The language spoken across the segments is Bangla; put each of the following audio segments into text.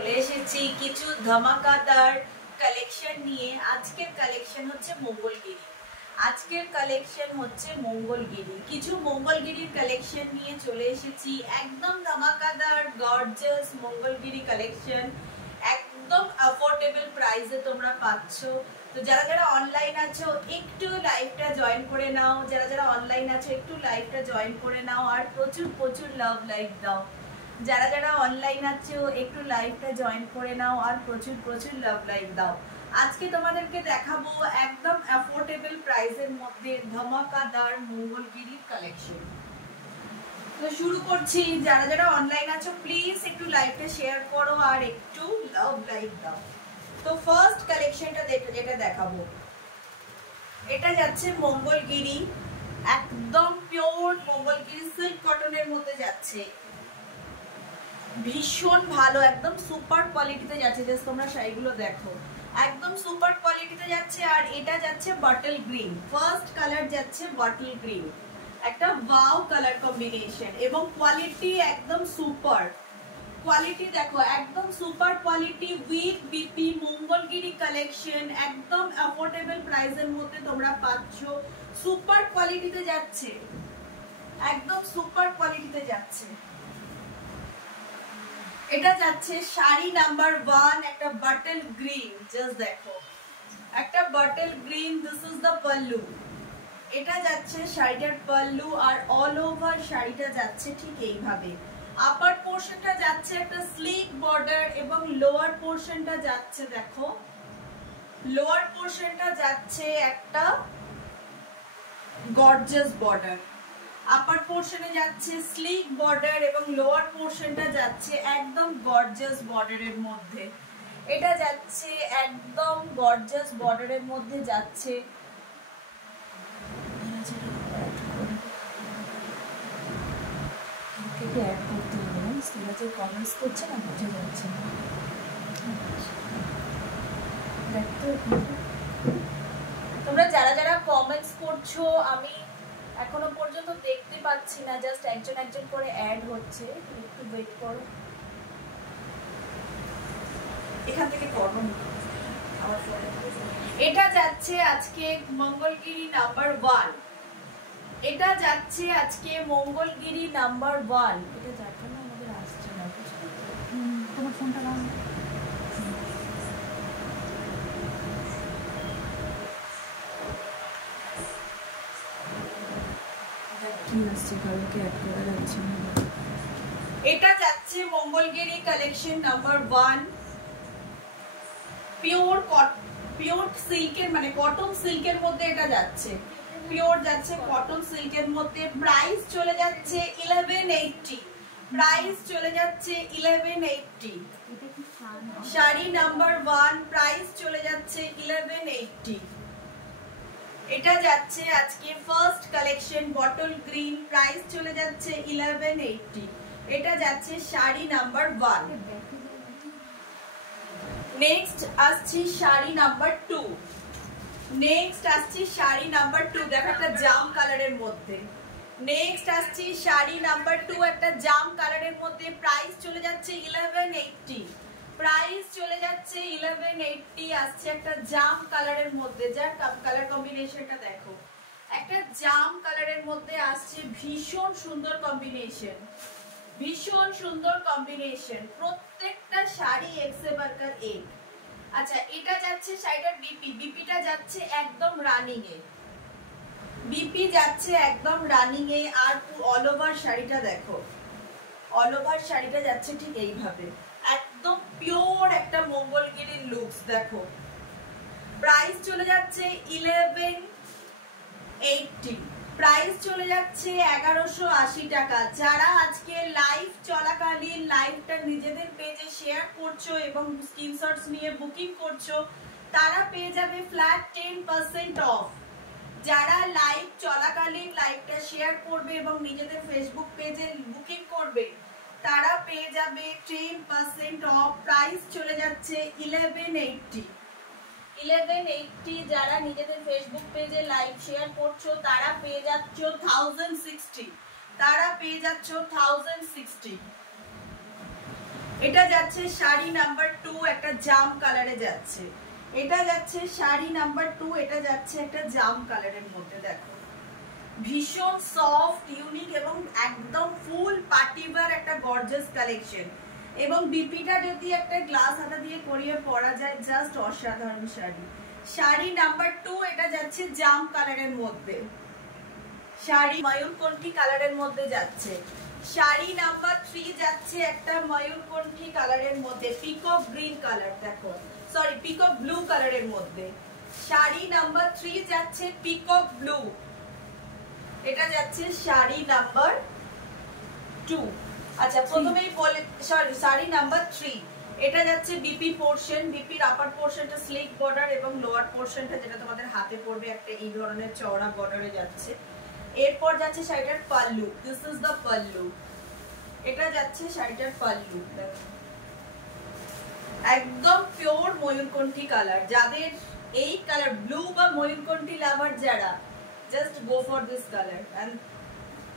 চলে এসেছি কিছু ধামাকাদার কালেকশন নিয়ে। আজকের কালেকশন হচ্ছে মঙ্গলগিরি। কিছু মঙ্গলগিরির কালেকশন নিয়ে চলে এসেছি। একদম ধামাকাদার গর্জিয়াস মঙ্গলগিরি কালেকশন, একদম অ্যাফোর্ডেবল প্রাইসে তোমরা পাচ্ছ। তো যারা যারা অনলাইন আছো একটু লাইভটা জয়েন করে নাও, আর প্রচুর প্রচুর লাভ লাইক দাও। যারা যারা অনলাইন আছো একটু লাইভটা জয়েন করে নাও আর প্রচুর প্রচুর লাভ লাইক দাও। আজকে তোমাদেরকে দেখাবো একদম অ্যাফোর্ডেবল প্রাইসের মধ্যে ধামাকাদার মঙ্গলগিরির কালেকশন। তো শুরু করছি। যারা যারা অনলাইন আছো প্লিজ একটু লাইভটা শেয়ার করো আর একটু লাভ লাইক দাও। তো ফার্স্ট কালেকশনটা যেটা দেখাবো, এটা যাচ্ছে মঙ্গলগিরি, একদম পিওর মঙ্গলগিরি সিল্ক কটনের মধ্যে যাচ্ছে। ভীষণ ভালো, একদম সুপার কোয়ালিটিতে যাচ্ছে। জাস্ট তোমরা শাড়িগুলো দেখো, একদম সুপার কোয়ালিটিতে যাচ্ছে। আর এটা যাচ্ছে বটল গ্রিন, ফার্স্ট কালার যাচ্ছে বটল গ্রিন, একটা ওয়াও কালার কম্বিনেশন এবং কোয়ালিটি একদম সুপার কোয়ালিটি। দেখো একদম super quality with BP Mangalagiri collection, একদম অ্যাফোর্ডেবল প্রাইসের মধ্যে তোমরা পাচ্ছ। সুপার কোয়ালিটিতে যাচ্ছে, একদম সুপার কোয়ালিটিতে যাচ্ছে। এটা যাচ্ছে শাড়ি নাম্বার 1, একটা বটল গ্রিন। জাস্ট দেখো একটা bottle green, this is the pallu. এটা যাচ্ছে শাড়িটার পাল্লু আর অল ওভার শাড়িটা যাচ্ছে ঠিক এইভাবে। আপার পোর্শনটা যাচ্ছে একটা স্লিক বর্ডার এবং লোয়ার পোর্শনটা যাচ্ছে, দেখো লোয়ার পোর্শনটা যাচ্ছে একটা গর্জিয়াস বর্ডার। আপার পোর্শনে যাচ্ছে স্লিক বর্ডার এবং লোয়ার পোর্শনটা যাচ্ছে একদম গর্জিয়াস বর্ডারের মধ্যে। এটা যাচ্ছে একদম গর্জিয়াস বর্ডারের মধ্যে যাচ্ছে। কমেন্টস করছে না, বোঝা যাচ্ছে না। তোমরা যারা যারা কমেন্টস করছো আমি এখনো পর্যন্ত দেখতে পাচ্ছি না, জাস্ট একজন একজন করে অ্যাড হচ্ছে, একটু ওয়েট করো। এখান থেকে করো। এটা যাচ্ছে আজকে মঙ্গলগিরি নাম্বার 1, এটা যাচ্ছে আজকে মঙ্গলগিরি নাম্বার 1। এটা যাচ্ছে না, আমাদের আসছে না। তোমার ফোনটা নাও। এটা যাচ্ছে মঙ্গলগিরি কালেকশন নাম্বার 1, পিওর সিল্কের মানে কটন সিল্কের মধ্যে এটা যাচ্ছে, পিওর যাচ্ছে কটন সিল্কের মধ্যে। প্রাইস চলে যাচ্ছে 1180, প্রাইস চলে যাচ্ছে 1180। শাড়ি নাম্বার 1, প্রাইস চলে যাচ্ছে 1180। এটা যাচ্ছে আজকে first collection bottle green, price চলে যাচ্ছে 1180। এটা যাচ্ছে শাড়ি নাম্বার 1। নেক্সট আসছি শাড়ি নাম্বার 2, নেক্সট আসছি শাড়ি নাম্বার 2। দেখো একটা জাম কালারের মধ্যে। নেক্সট আসছি শাড়ি নাম্বার 2, একটা জাম কালারের মধ্যে। প্রাইস চলে যাচ্ছে 1180, প্রাইস চলে যাচ্ছে 1180। আসছে একটা জাম কালারের মধ্যে, যার কালার কম্বিনেশনটা দেখো, একটা জাম কালারের মধ্যে আসছে। ভীষণ সুন্দর কম্বিনেশন, ভীষণ সুন্দর কম্বিনেশন। প্রত্যেকটা শাড়ি এক্সে বার্কার এক। আচ্ছা এটা যাচ্ছে শাড়িটার বিপিটা যাচ্ছে একদম রানিং এ, বিপি যাচ্ছে একদম রানিং এ। আর অল ওভার শাড়িটা দেখো, অল ওভার শাড়িটা যাচ্ছে ঠিক এইভাবে, একদম পিওর একটা মঙ্গলগিরির লুকস। দেখো প্রাইস চলে যাচ্ছে 1180, প্রাইস চলে যাচ্ছে 1180 টাকা। যারা আজকে লাইভ চলাকালীন লাইভটা নিজেদের পেজে শেয়ার করছো এবং স্ক্রিনশটস নিয়ে বুকিং করছো, তারা পেয়ে যাবে ফ্ল্যাট 10% অফ। যারা লাইভ চলাকালীন লাইভটা শেয়ার করবে এবং নিজেদের ফেসবুক পেজে বুকিং করবে, তারা পেয়ে যাবে 10% অফ। প্রাইস চলে যাচ্ছে 1180, 1180। যারা নিজেদের ফেসবুক পেজে লাইভ শেয়ার করছো তারা পেয়ে যাচ্ছ 1060, তারা পেয়ে যাচ্ছ 1060। এটা যাচ্ছে শাড়ি নাম্বার 2, একটা জাম কালারে যাচ্ছে। এটা যাচ্ছে শাড়ি নাম্বার 2, এটা যাচ্ছে একটা জাম কালারের মধ্যে। দেখো ভীষণ সফট, ইউনিক এবং একদম ফুল পার্টিওয়্যার একটা গর্জিয়াস কালেকশন। এবং বিপিটা যদি একটা গ্লাস হাতা দিয়ে করিয়ে পরা যায়, জাস্ট অসাধারণ শাড়ি। শাড়ি নাম্বার 2, এটা যাচ্ছে জাম কালারের মধ্যে। শাড়ি ময়ূরকণ্ঠী কালারের মধ্যে যাচ্ছে। শাড়ি নাম্বার 3 যাচ্ছে একটা ময়ূরকণ্ঠী কালারের মধ্যে, পিকক গ্রিন কালার, দেখো সরি পিকক ব্লু কালারের মধ্যে। শাড়ি নাম্বার 3 যাচ্ছে পিকক ব্লু। এটা যাচ্ছে শাড়ি নাম্বার 2। আচ্ছা প্রথমেই বলে সরি শাড়ি নাম্বার 3, এটা যাচ্ছে বিপি পোরশন। বিপির আপার পোরশনটা স্লিক বর্ডার এবং লোয়ার পোরশনটা যেটা তোমাদের হাতে পড়বে একটা এই ধরনের চওড়া বর্ডারে যাচ্ছে। এরপর যাচ্ছে শাড়িটার pallu, this is the pallu. এটা যাচ্ছে শাড়িটার পাল্লু, একদম পিওর ময়ূরকণ্ঠী কালার। যাদের এই কালার ব্লু বা ময়ূরকণ্ঠী লাভার যারা, just go for this colour. And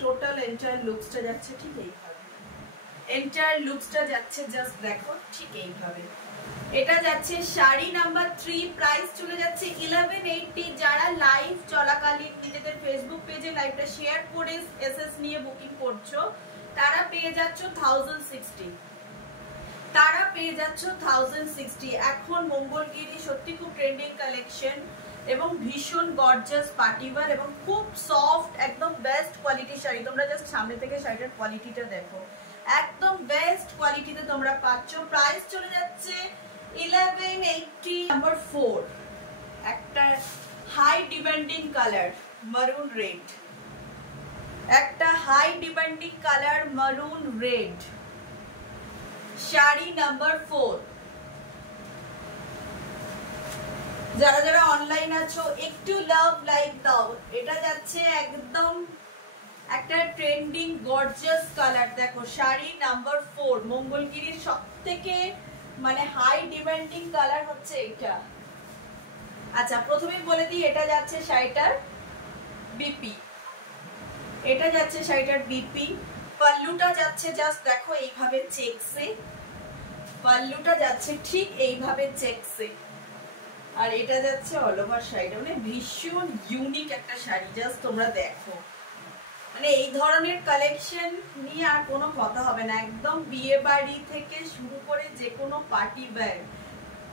total entire লুকসটা যাচ্ছে ঠিক এইভাবে। এন্টায়ার লুকসটা যাচ্ছে জাস্ট দেখো ঠিক এইভাবে। এটা যাচ্ছে শাড়ি নাম্বার 3, প্রাইস চলে যাচ্ছে 1180। যারা লাইভ চলাকালীন নিজেদের ফেসবুক পেজে লাইভটা শেয়ার করে এসএস নিয়ে বুকিং করছো, তারা পেয়ে যাচ্ছ 1060। তারা পেয়ে যাচ্ছ 1060। এখন মঙ্গলগিরি সত্যি খুব ট্রেন্ডিং কালেকশন এবং ভীষণ গর্জিয়াস পার্টিওয়্যার এবং খুব সফট, একদম বেস্ট কোয়ালিটির শাড়ি। তোমরা জাস্ট সামনে থেকে শাড়িটার কোয়ালিটিটা দেখো, একদম বেস্ট কোয়ালিটিতে তোমরা পাচ্ছ। প্রাইস চলে যাচ্ছে 1180। নাম্বার 4, একটা হাই ডিমান্ডিং কালার মারুন রেড, একটা হাই ডিমান্ডিং কালার মারুন রেড। শাড়ি নাম্বার 4। যারা যারা অনলাইন আছো একটু লাভ লাইক দাও। এটা যাচ্ছে একদম একটা ট্রেন্ডিং গর্জিয়াস কালার। দেখো শাড়ি নাম্বার 4, মঙ্গলগিরির সবথেকে মানে হাই ডিমান্ডিং কালার হচ্ছে এটা। আচ্ছা প্রথমেই বলে দিই, এটা যাচ্ছে শাড়িটার বিপি। এটা যাচ্ছে শাড়িটার বিপি। পাল্লুটা যাচ্ছে জাস্ট দেখো এইভাবে চেকসে, পাল্লুটা যাচ্ছে ঠিক এইভাবে চেকসে। আর এটা যাচ্ছে অল ওভার শাড়িটা, মানে ভীষণ ইউনিক একটা শাড়ি। জাস্ট তোমরা দেখো, মানে এই ধরনের কালেকশন নিয়ে আর কোনো কথা হবে না। একদম বিয়ে বাড়ি থেকে শুরু করে যে কোনো পার্টি ওয়্যার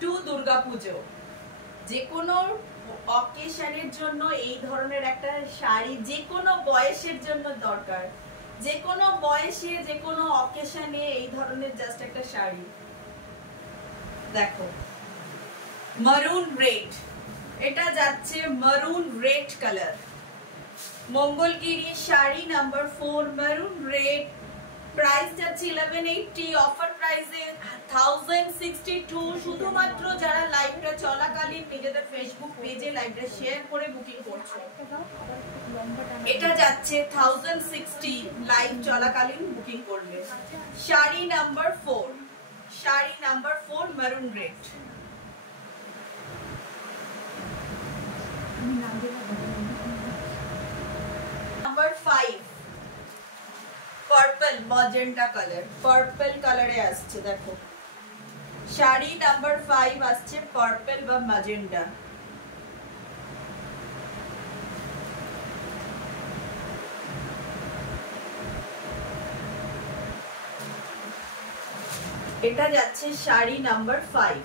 টু দুর্গাপুজো, যে কোনো অকেশনের জন্য এই ধরনের একটা শাড়ি যে কোনো বয়সের জন্য দরকার। যে কোনো বয়সে যে কোনো অকেশনে এই ধরনের জাস্ট একটা শাড়ি। দেখো মারুন রেড, এটা যাচ্ছে মারুন red colour. Mangalagiri sari number 4 মারুন রেড। প্রাইস যাচ্ছে 1180, অফার প্রাইসে 1062। শুধুমাত্র যারা লাইভটা চলাকালীন নিজেদের ফেসবুক পেজে লাইভটা শেয়ার করে বুকিং করছো, এটা যাচ্ছে 1060 লাইভ চলাকালীন বুকিং করবে। শাড়ি নাম্বার 4, শাড়ি নাম্বার 4 মারুন red. Number 5 purple magenta colour, purple কালারে আসছে। দেখো শাড়ি নাম্বার 5 আসছে পার্পল বা ম্যাজেন্টা। এটা যাচ্ছে শাড়ি নাম্বার 5।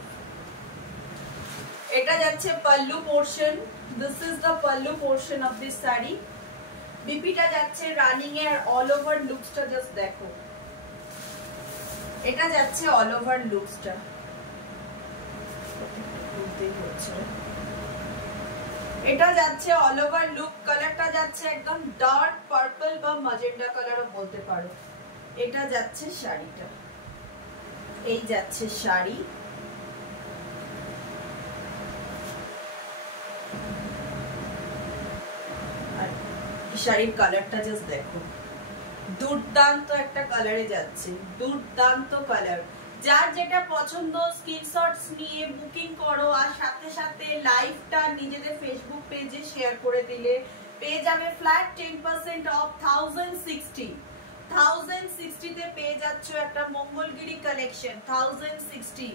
এটা যাচ্ছে pallu portion, this is the pallu portion of this sari. বিপিটা যাচ্ছে রানিং এ আর অল ওভার লুকসটা জাস্ট দেখো। এটা যাচ্ছে অল ওভার লুকসটা, এটা যাচ্ছে অল ওভার লুক। কালারটা যাচ্ছে একদম ডার্ক পার্পল বা ম্যাজেন্টা কালারও বলতে পারো। এটা যাচ্ছে শাড়িটা, এই যাচ্ছে শাড়ি। শাড়ির কালারটা জাস্ট দেখো, দুর্দান্ত একটা কালারে যাচ্ছে, দুর্দান্ত কালার। যার যেটা পছন্দ স্ক্রিনশটস নিয়ে বুকিং করো, আর সাথে সাথে লাইভটা নিজেদের ফেসবুক পেজে শেয়ার করে দিলে পেয়ে যাবে ফ্ল্যাট 10% অফ 1060। 1060 তে পেয়ে যাচ্ছ একটা মঙ্গলগিরি কালেকশন। 1060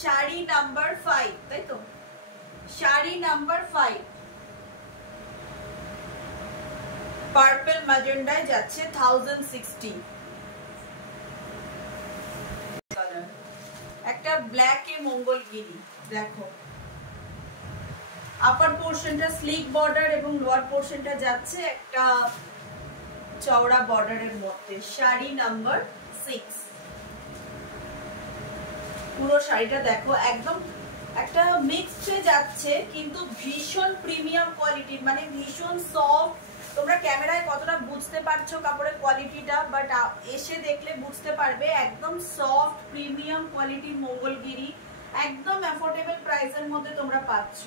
শাড়ি নাম্বার 5, তাই তো? শাড়ি নাম্বার 5 পার্পল ম্যাজেন্ডায় যাচ্ছে 1060। একটা ব্ল্যাক এ মঙ্গলগিরি, দেখো আপার পোর্শনটা স্লিক বর্ডার এবং লোয়ার পোর্শনটা যাচ্ছে একটা চওড়া বর্ডারের মধ্যে। শাড়ি নাম্বার 6। পুরো শাড়িটা দেখো একদম একটা মিক্সডে যাচ্ছে, কিন্তু ভীষণ প্রিমিয়াম কোয়ালিটির, মানে ভীষণ সফট। তোমরা ক্যামেরায় কতটা বুঝতে পারছো কাপড়ের কোয়ালিটিটা, বাট এসে দেখলে বুঝতে পারবে একদম সফট প্রিমিয়াম কোয়ালিটির মঙ্গলগিরি, একদম অ্যাফোর্ডেবল প্রাইসের মধ্যে তোমরা পাচ্ছ।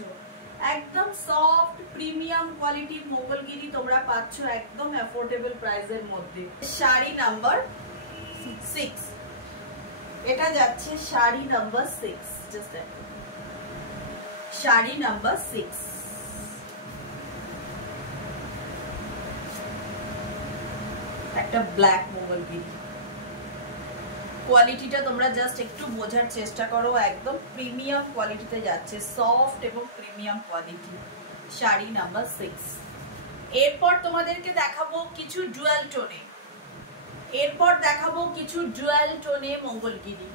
একদম সফট প্রিমিয়াম কোয়ালিটির মঙ্গলগিরি তোমরা পাচ্ছ একদম অ্যাফোর্ডেবল প্রাইসের মধ্যে। শাড়ি নাম্বার 6, এটা যাচ্ছে শাড়ি নাম্বার 6। জাস্ট দেখো শাড়ি নাম্বার 6, একটা ব্ল্যাক মঙ্গলগিরি। কোয়ালিটিটা তোমরা জাস্ট একটু বোঝার চেষ্টা করো, একদম প্রিমিয়াম কোয়ালিটিতে যাচ্ছে, সফট এবং প্রিমিয়াম কোয়ালিটি। শাড়ি নাম্বার 6। এরপর তোমাদেরকে দেখাবো কিছু ডুয়াল টোনে, মঙ্গলগিরি।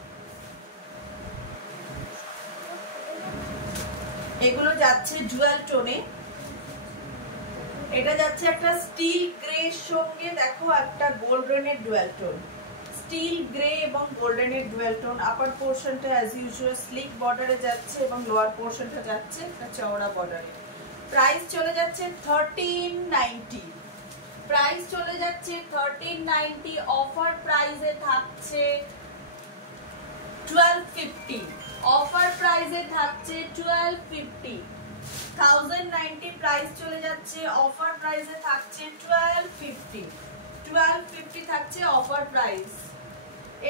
এগুলো যাচ্ছে ডুয়াল টোনে। এটা যাচ্ছে একটা স্টিল গ্রে সঙ্গে দেখো একটা গোল্ডেনের ডুয়াল টোন, স্টিল গ্রে এবং গোল্ডেনের ডুয়াল টোন। আপার পোর্শনটা অ্যাজ ইউজুয়াল স্লিক বর্ডারে যাচ্ছে এবং লোয়ার পোর্শনটা যাচ্ছে একটা চওড়া বর্ডারে। প্রাইস চলে যাচ্ছে 1390। প্রাইস চলে যাচ্ছে 1390। অফার প্রাইসে থাকছে 1250। অফার প্রাইসে থাকছে 1250। 1090 প্রাইস চলে যাচ্ছে, অফার প্রাইসে থাকছে 1250। 1250 থাকছে অফার প্রাইস।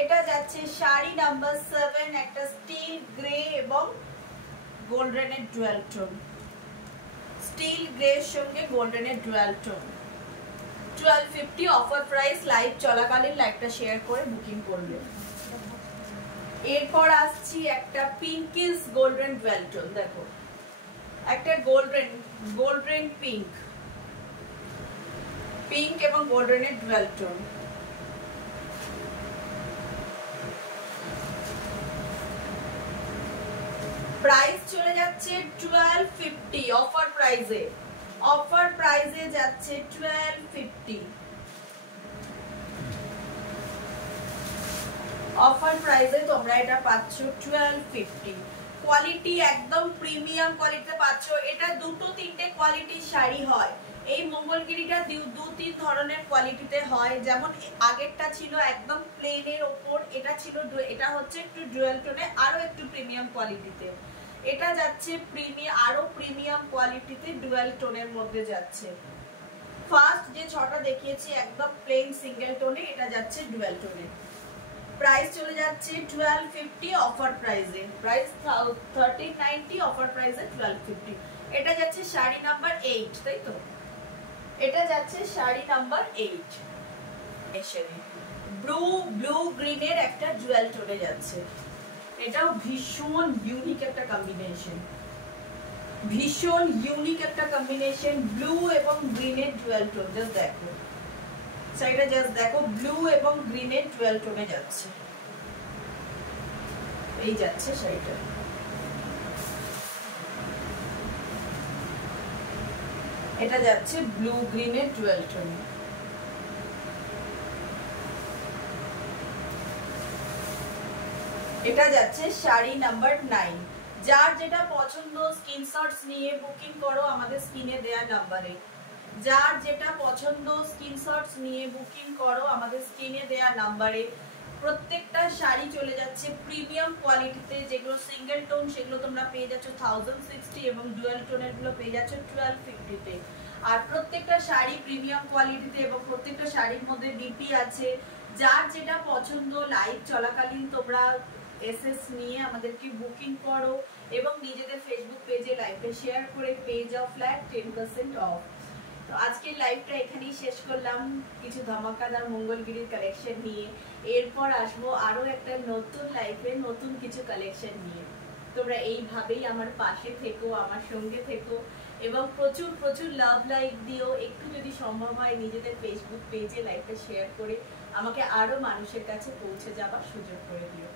এটা যাচ্ছে শাড়ি নাম্বার 7, একটা স্টিল গ্রে এবং গোল্ডেনের ডুয়াল টোন, স্টিল গ্রে এর সঙ্গে গোল্ডেনের dual tone. 1250 offer price. Live চলাকালীন লাইভটা শেয়ার করে বুকিং করবে। এরপর আসছি একটা পিঙ্কিশ গোল্ডেন ডুয়াল টোন। দেখো একটা গোল্ডেন পিঙ্ক এবং গোল্ডেনের ডুয়াল টোন। প্রাইস চলে যাচ্ছে 1250 অফার প্রাইসে। অফার প্রাইসে যাচ্ছে 1250। অফার প্রাইসে তোমরা এটা পাচ্ছ 1250। কোয়ালিটি একদম প্রিমিয়াম কোয়ালিটিতে পাচ্ছ। এটা দুটো তিনটে কোয়ালিটির শাড়ি হয়। এই মঙ্গলগিরিটা দু তিন ধরনের কোয়ালিটিতে হয়। যেমন আগেরটা ছিল একদম প্লেনের ওপর, এটা হচ্ছে একটু ডুয়াল টোনে, আরো একটু প্রিমিয়াম কোয়ালিটিতে। এটা যাচ্ছে আরো প্রিমিয়াম কোয়ালিটিতে ডুয়াল টোনের মধ্যে যাচ্ছে। ফার্স্ট যে ছটা দেখিয়েছি একদম প্লেন সিঙ্গেল টোনে, এটা যাচ্ছে ডুয়াল টোনে। প্রাইস চলে যাচ্ছে 1250 অফার প্রাইসে। প্রাইস 1390, অফার প্রাইসে 1250। এটা যাচ্ছে শাড়ি নাম্বার 8, তাই তো? এটা যাচ্ছে শাড়ি নাম্বার 8। ব্লু গ্রিনের একটা ডুয়াল টোনে যাচ্ছে। এটাও ভীষণ ইউনিক একটা কম্বিনেশন, ব্লু এবং গ্রিনের ডুয়াল টোন। জাস্ট দেখো শাড়িটা, জাস্ট দেখো ব্লু এবং গ্রিনের ডুয়াল টোনে যাচ্ছে। এই যাচ্ছে শাড়িটা। এটা যাচ্ছে ব্লু গ্রিনের ডুয়াল টোনে। এটা যাচ্ছে শাড়ি নাম্বার 9। যার যেটা পছন্দ স্ক্রিনশটস নিয়ে বুকিং করো আমাদের স্ক্রিনে দেয়া নাম্বারে। যার যেটা পছন্দ স্ক্রিনশটস নিয়ে বুকিং করো আমাদের স্ক্রিনে দেয়া নাম্বারে। প্রত্যেকটা শাড়ি চলে যাচ্ছে প্রিমিয়াম কোয়ালিটিতে। যেগুলো সিঙ্গেল টোন সেগুলো তোমরা পেয়ে যাচ্ছ 1060 এবং ডুয়াল টোনের গুলো পেয়ে যাচ্ছ 1250 তে। আর প্রত্যেকটা শাড়ি প্রিমিয়াম কোয়ালিটিতে এবং প্রত্যেকটা শাড়ির মধ্যে ডিপি আছে। যার যেটা পছন্দ লাইভ চলাকালীন তোমরা এসএস নিয়ে আমাদেরকে বুকিং করো এবং নিজেদের ফেসবুক পেজে লাইভে শেয়ার করে পেয়ে যাও ফ্ল্যাট 10% অফ। তো আজকের লাইভটা এখানেই শেষ করলাম কিছু ধামাকাদার মঙ্গলগিরির কালেকশন নিয়ে। এরপর আসবো আরো একটা নতুন লাইফে নতুন কিছু কালেকশন নিয়ে। তোমরা এইভাবেই আমার পাশে থেকো, আমার সঙ্গে থেকো এবং প্রচুর প্রচুর লাভ লাইক দিও। একটু যদি সম্ভব হয় নিজেদের ফেসবুক পেজে লাইভটা শেয়ার করে আমাকে আরো মানুষের কাছে পৌঁছে যাবার সুযোগ করে দিও।